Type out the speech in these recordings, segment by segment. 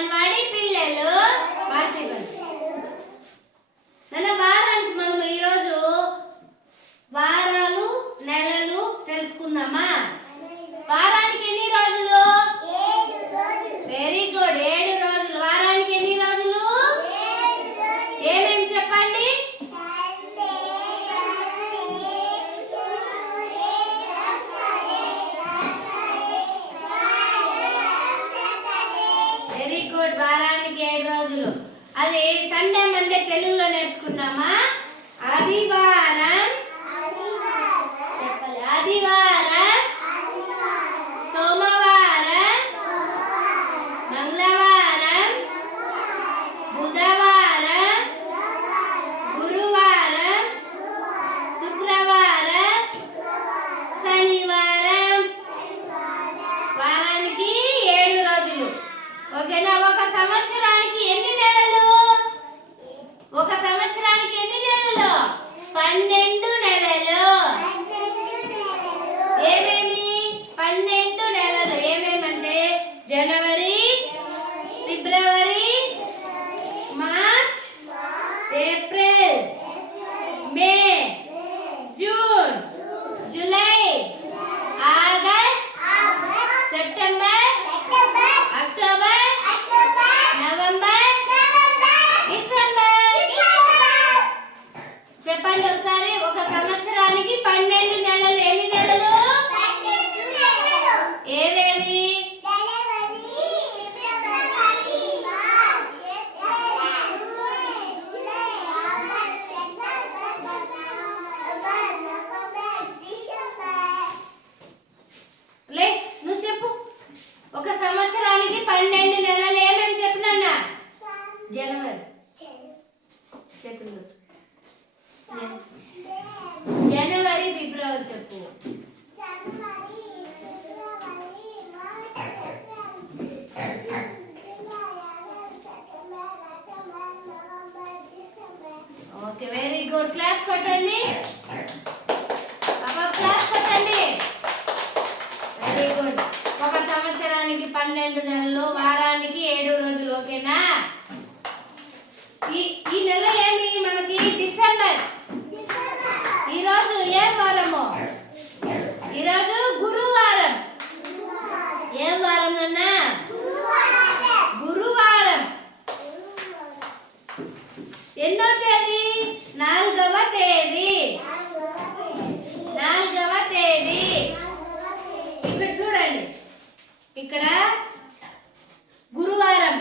అంగన్వాడీ పిల్లలు మన వారానికి మనం ఈరోజు వారాలు నెలలు తెలుసుకుందామా? వారానికి ఎన్ని రోజులు? వెరీ గుడ్, 7 రోజులు. వారానికి ఎన్ని రోజులు? ఏమేమి చెప్పండి? వెరీ గుడ్, వారానికి 7 రోజులు. అది సండే మండే తెలుగులో నేర్చుకున్నామా? ఆదివారం చెప్పాలి. ఆదివారం, సోమవారం, మంగళవారం, బుధవారం, గురువారం, శుక్రవారం, శనివారం. వారానికి 7 రోజులు. ఓకేనా? ఒక సంవత్సరానికి ఎన్ని నెలలు? ఒక సంవత్సరానికి ఎన్ని నెలలు? 12 నెలలు. ఏమేమి 12 నెలలు? ఏమేమంటే జనవరి, ఫిబ్రవరి, March, April, May, June, July, August, September, October, November, December. చెప్పండి ఒకసారి. ఒక సంవత్సరానికి 12 నెలలు. ఎన్ని నెలలు? ఏవేవి? లే, నువ్వు చెప్పు. ఒక సంవత్సరానికి 12 నెలలు. ఏమేమి చెప్పినా? జనవరి చెప్పిండు. జనవరి, ఫిబ్రవరి చెప్పు. Okay, very good. క్లాస్ కొట్టండి. పాపా క్లాస్ కొట్టండి. Very good. ఒక సంవత్సరానికి 12 నెలలు, వారానికి 7 రోజులు. ఓకేనా? ఈ నెల ఏమి మనకి? డిసెంబర్. ఈరోజు ఏం వారము? ఈరోజు గురువారం. ఏం వారం నాన్న? గురువారం. ఎన్నో తేదీ? 4వ తేదీ. 4వ తేదీ. ఇక్కడ చూడండి. ఇక్కడ గురువారం.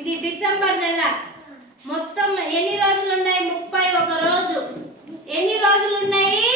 ఇది డిసెంబర్ నెల. మొత్తం ఎన్ని రోజులు ఉన్నాయి? 31 రోజు. ఎన్ని రోజులు ఉన్నాయి?